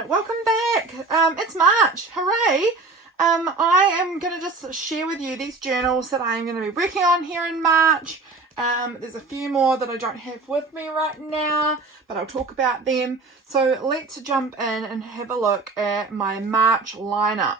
everyone, welcome back. It's March, hooray. I am going to just share with you these journals that I'm going to be working on here in March. There's a few more that I don't have with me right now, but I'll talk about them. So let's jump in and have a look at my March lineup.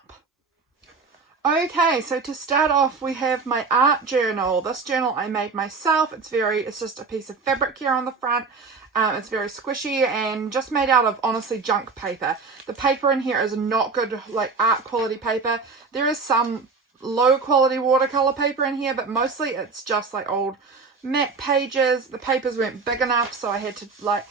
Okay, so to start off, we have my art journal. This journal I made myself. It's just a piece of fabric here on the front. It's very squishy and just made out of, honestly, junk paper. The paper in here is not good, like art quality paper. There is some low quality watercolor paper in here, but mostly it's just like old matte pages. The papers weren't big enough, so I had to like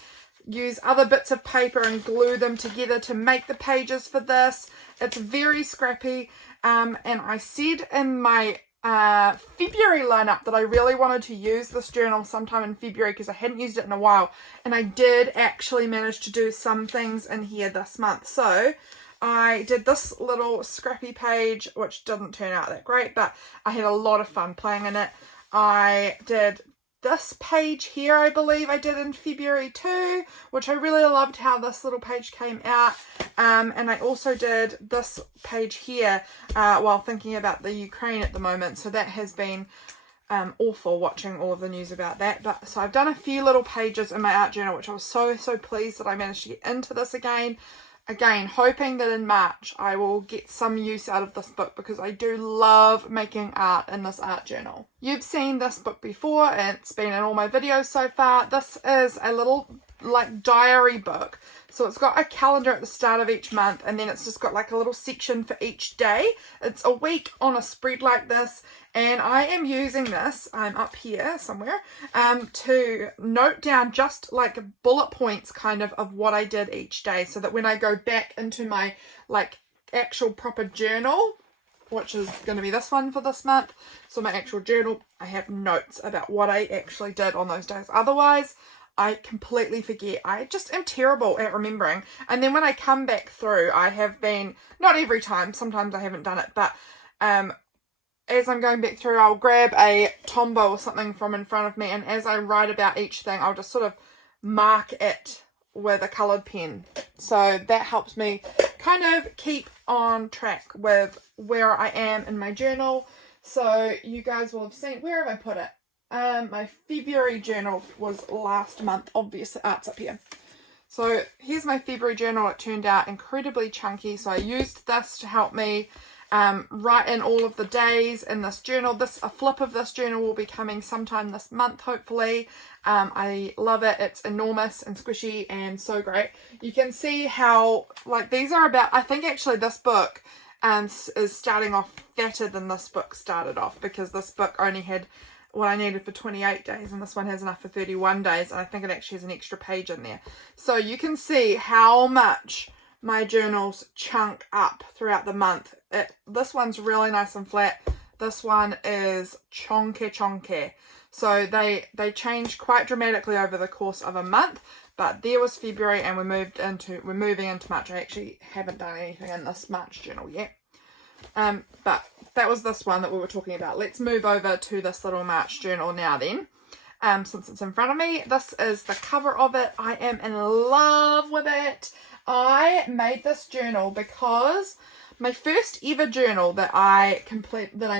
use other bits of paper and glue them together to make the pages for this. It's very scrappy, and I said in my February lineup that I really wanted to use this journal sometime in February because I hadn't used it in a while, and I did actually manage to do some things in here this month. So I did this little scrappy page, which didn't turn out that great, but I had a lot of fun playing in it. I did this page here, I believe I did in February too, which I really loved how this little page came out. And I also did this page here while thinking about the Ukraine at the moment. So that has been awful watching all of the news about that. But so I've done a few little pages in my art journal, which I was so pleased that I managed to get into this again. Again, hoping that in March I will get some use out of this book because I do love making art in this art journal. You've seen this book before, and it's been in all my videos so far. This is a little like diary book. So it's got a calendar at the start of each month, and then it's just got like a little section for each day. It's a week on a spread like this, and I am using this, I'm up here somewhere, to note down just like bullet points kind of what I did each day, so that when I go back into my like actual proper journal, which is going to be this one for this month, so my actual journal, I have notes about what I actually did on those days. Otherwise, I completely forget. I just am terrible at remembering. And then when I come back through, I have been, not every time, sometimes I haven't done it, but as I'm going back through, I'll grab a Tombow or something from in front of me, and as I write about each thing, I'll just sort of mark it with a coloured pen. So that helps me kind of keep on track with where I am in my journal. So you guys will have seen, where have I put it? My February journal was last month, obviously. It's up here. So here's my February journal. It turned out incredibly chunky, so I used this to help me write in all of the days in this journal. A flip of this journal will be coming sometime this month, hopefully. I love it. It's enormous and squishy and so great. You can see how, like, these are about, I think actually this book is starting off fatter than this book started off, because this book only had what I needed for 28 days, and this one has enough for 31 days, and I think it actually has an extra page in there. So you can see how much my journals chunk up throughout the month. This one's really nice and flat. This one is chonky. So they change quite dramatically over the course of a month. But there was February, and we're moving into March. I actually haven't done anything in this March journal yet. But that was this one that we were talking about. Let's move over to this little March journal now then. Since it's in front of me, this is the cover of it. I am in love with it. I made this journal because my first ever journal that I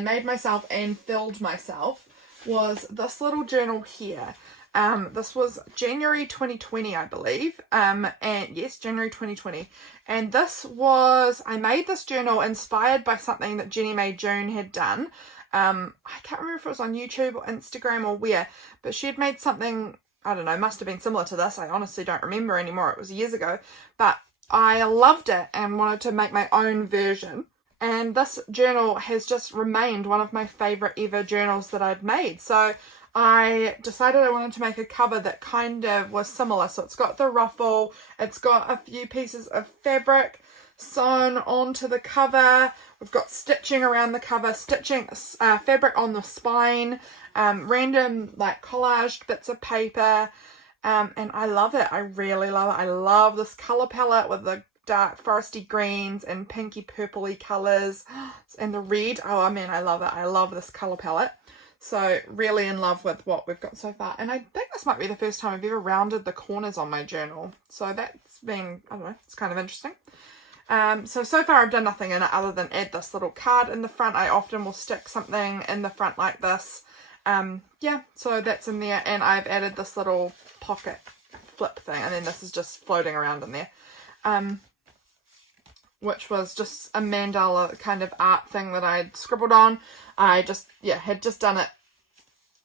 made myself and filled myself was this little journal here. This was January 2020, I believe. And yes, January 2020. And I made this journal inspired by something that Jennie Mae June had done. I can't remember if it was on YouTube or Instagram or where, but she had made something, I don't know, must have been similar to this. I honestly don't remember anymore. It was years ago, but I loved it and wanted to make my own version. And this journal has just remained one of my favorite ever journals that I'd made. So I decided I wanted to make a cover that kind of was similar. So it's got the ruffle, it's got a few pieces of fabric sewn onto the cover. We've got stitching around the cover, fabric on the spine, random like collaged bits of paper. And I love it. I really love it. I love this colour palette with the dark foresty greens and pinky purpley colours and the red. Oh man, I love it. I love this colour palette. So really in love with what we've got so far. And I think this might be the first time I've ever rounded the corners on my journal. So that's been, I don't know, it's kind of interesting. So far I've done nothing in it other than add this little card in the front. I often will stick something in the front like this. Yeah, so that's in there. And I've added this little pocket flip thing. And then this is just floating around in there. Which was just a mandala kind of art thing that I'd scribbled on. I just, yeah, had just done it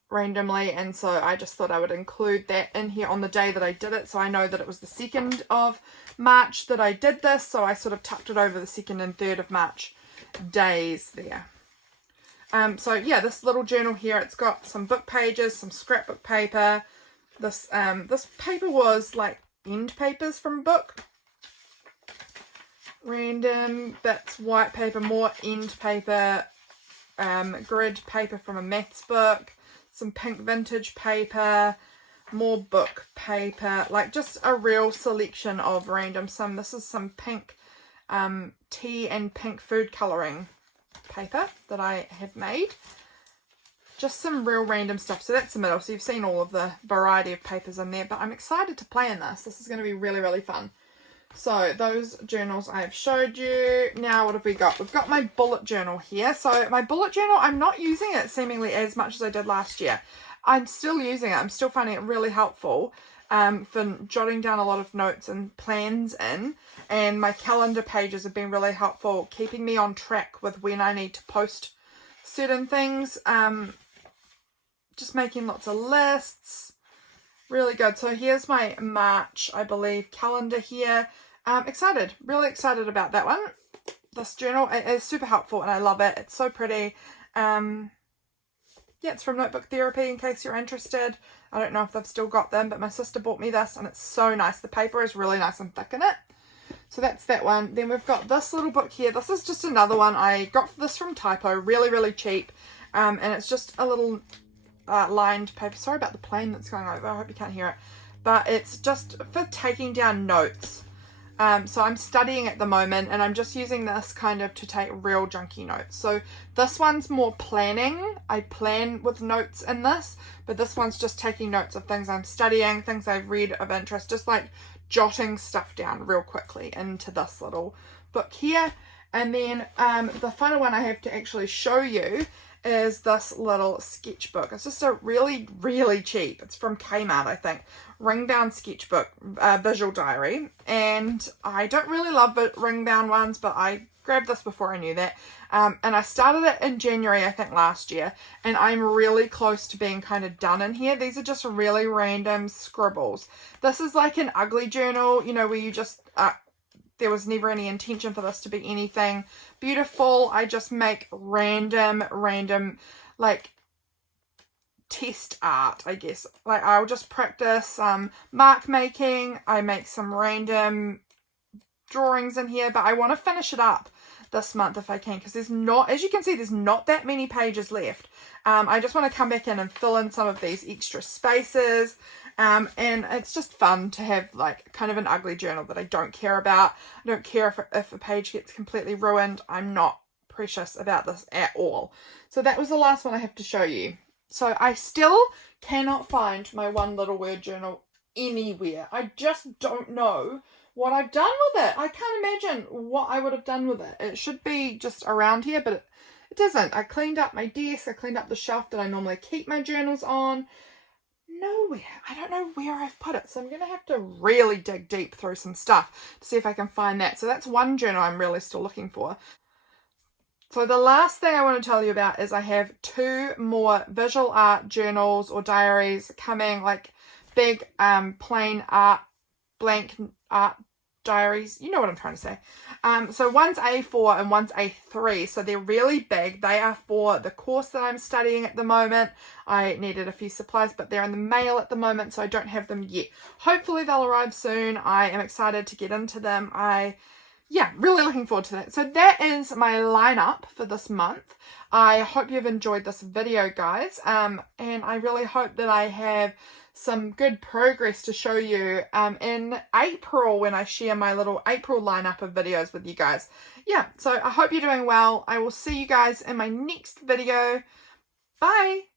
randomly, and so I just thought I would include that in here on the day that I did it, so I know that it was the 2nd of March that I did this, so I sort of tucked it over the 2nd and 3rd of March days there. So yeah, this little journal here, it's got some book pages, some scrapbook paper. This paper was like end papers from a book. Random bits, white paper, more end paper, grid paper from a maths book, some pink vintage paper, more book paper, like just a real selection of random. This is some pink tea and pink food colouring paper that I have made. Just some real random stuff. So that's the middle. So you've seen all of the variety of papers in there, but I'm excited to play in this. This is going to be really, really fun. So those journals I've showed you. Now what have we got? We've got my bullet journal here. So my bullet journal, I'm not using it seemingly as much as I did last year. I'm still using it. I'm still finding it really helpful for jotting down a lot of notes and plans in. And my calendar pages have been really helpful, keeping me on track with when I need to post certain things. Just making lots of lists. Really good. So here's my March, I believe, calendar here. Excited, really excited about that one. This journal is super helpful and I love it. It's so pretty. Yeah, it's from Notebook Therapy in case you're interested. I don't know if they've still got them, but my sister bought me this and it's so nice. The paper is really nice and thick in it. So that's that one. Then we've got this little book here. This is just another one. I got this from Typo, really, really cheap. And it's just a little lined paper. Sorry about the plane that's going over. I hope you can't hear it. But it's just for taking down notes. So I'm studying at the moment and I'm just using this kind of to take real junky notes. So this one's more planning. I plan with notes in this, but this one's just taking notes of things I'm studying, things I've read of interest, just like jotting stuff down real quickly into this little book here. And then the final one I have to actually show you is this little sketchbook. It's just a really, really cheap. It's from Kmart, I think. Ring bound sketchbook, visual diary. And I don't really love ring bound ones, but I grabbed this before I knew that. And I started it in January, I think, last year. And I'm really close to being kind of done in here. These are just really random scribbles. This is like an ugly journal, you know, where you just... there was never any intention for this to be anything beautiful. I just make random, like, test art, I guess. Like, I'll just practice mark making. I make some random drawings in here, but I want to finish it up this month if I can, because there's not, as you can see, there's not that many pages left. I just want to come back in and fill in some of these extra spaces. And it's just fun to have like kind of an ugly journal that I don't care about. I don't care if a page gets completely ruined. I'm not precious about this at all. So that was the last one I have to show you. So I still cannot find my one little word journal anywhere. I just don't know what I've done with it. I can't imagine what I would have done with it. It should be just around here, but it doesn't. I cleaned up my desk. I cleaned up the shelf that I normally keep my journals on. Nowhere. I don't know where I've put it. So I'm going to have to really dig deep through some stuff to see if I can find that. So that's one journal I'm really still looking for. So the last thing I want to tell you about is I have 2 more visual art journals or diaries coming, like big plain art, blank art diaries. You know what I'm trying to say. So one's A4 and one's A3. So they're really big. They are for the course that I'm studying at the moment. I needed a few supplies, but they're in the mail at the moment, so I don't have them yet. Hopefully they'll arrive soon. I am excited to get into them. Yeah, really looking forward to that. So that is my lineup for this month. I hope you've enjoyed this video, guys. And I really hope that I have some good progress to show you in April when I share my little April lineup of videos with you guys. Yeah, so I hope you're doing well. I will see you guys in my next video. Bye!